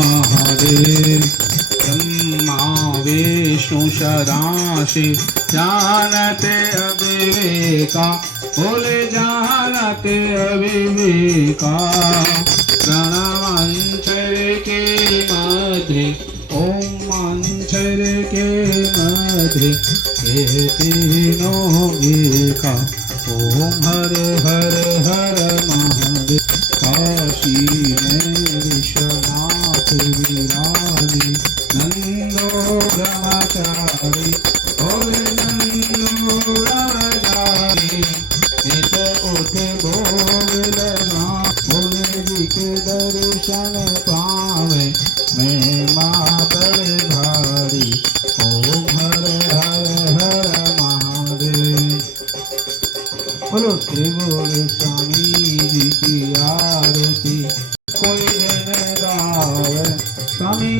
महादेव। ब्रह्मा विष्णु सदाशिव जानते अविवेका, बोले जानते अविवेका। प्रणवांचर के मध्य ओम मंचर के मध्य ये तीनों एका। ओम हर हर हर महादेव। काशी में विश्वनाथ विराजे, नंदो ब्रह्मचारी बोले नंदो ब्रह्मचारी। नित उठ भोग लगा, बोले जी के दर्शन पावे, महिमा बड़े भारी। ओम हर हर हर महादेव। बोलो त्रिभुवन स्वामी जी की आरती कोई न गावे। स्वामी